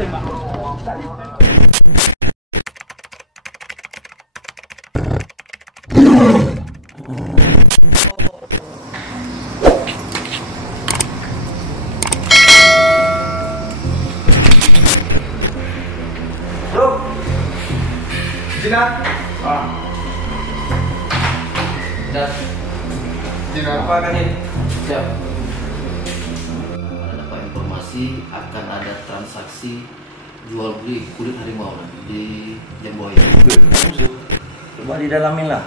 Jinak. Jinak apa kan ini? Siap. Ada dapat informasi akan ada transaksi jual beli kulit harimau di Jamboya. Coba didalamin lah.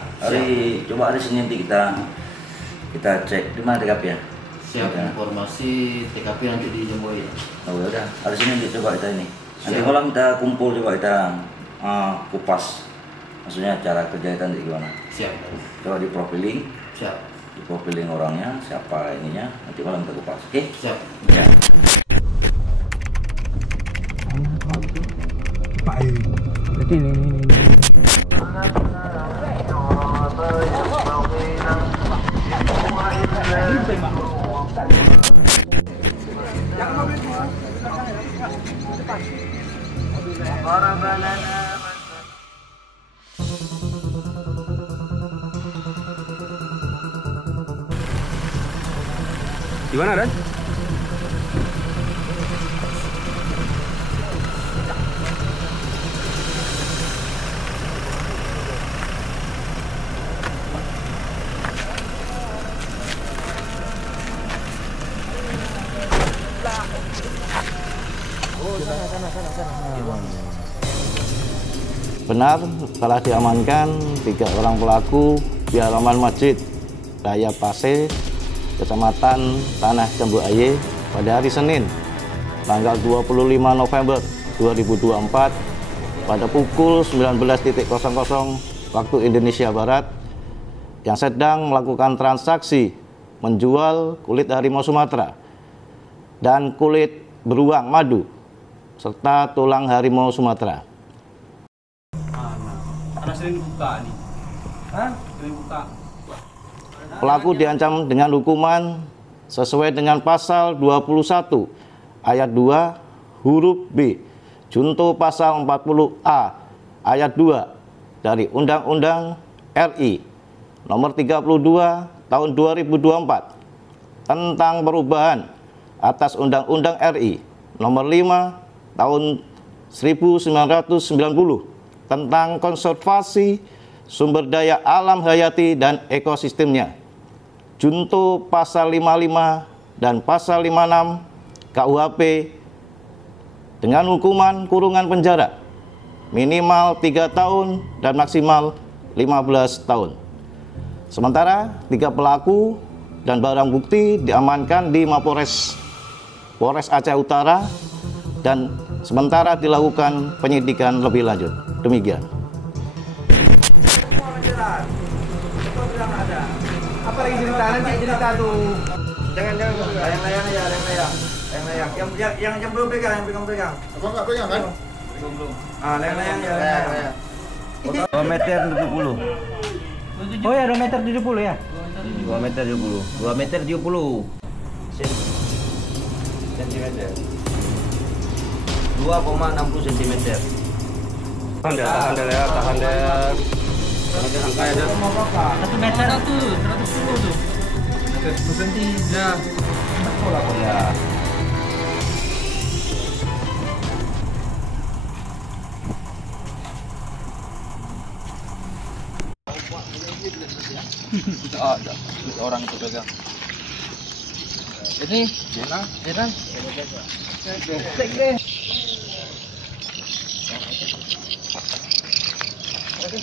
Coba hari Senin nanti kita cek di mana TKP ya. Siap. Informasi TKP nanti di Jamboya. Oh ya udah, hari Senin nanti coba kita ini. Nanti malam kita kumpul coba kita kupas. Maksudnya cara kerja kita nanti gimana? Siap. Coba di profiling. Siap. Di profiling orangnya, siapa ininya, nanti malam kita kupas. Oke? Siap. Ya. Pak, berarti ini. Di mana, Dan? Benar, telah diamankan 3 orang pelaku di halaman Masjid Raya Pase, Kecamatan Tanah Jambu Aye pada hari Senin, tanggal 25 November 2024 pada pukul 19.00 waktu Indonesia Barat yang sedang melakukan transaksi menjual kulit harimau Sumatera dan kulit beruang madu serta tulang harimau Sumatera. Karena sering buka nih. Hah? Sering buka. Pelaku diancam dengan hukuman sesuai dengan pasal 21 ayat 2 huruf B junto pasal 40A ayat 2 dari Undang-Undang RI nomor 32 tahun 2024 tentang perubahan atas Undang-Undang RI nomor 5 tahun 1990 tentang konservasi sumber daya alam hayati dan ekosistemnya. Junto pasal 55 dan pasal 56 KUHP dengan hukuman kurungan penjara minimal 3 tahun dan maksimal 15 tahun. Sementara 3 pelaku dan barang bukti diamankan di Mapolres Aceh Utara dan sementara dilakukan penyidikan lebih lanjut. Demikian. Apa lagi cerita? Nanti cerita tuh. Jangan layang-layang ya, layang-layang. Yang belum pegang, yang pegang. Abang nggak pegang kan? Belum. Layang-layang ya, layang-layang. 2 meter 70. Oh ya, 2 meter 70 ya? 2 meter 70. 2 meter 70. Sentimeter. 2,60 cm. Tahan deh ya, tahan deh. Nanti angka aja. 1 meter tuh, 110 tuh. 10 cm ya. Ya. Ada orang itu pegang. Ini, Jena. Cek deh. Ada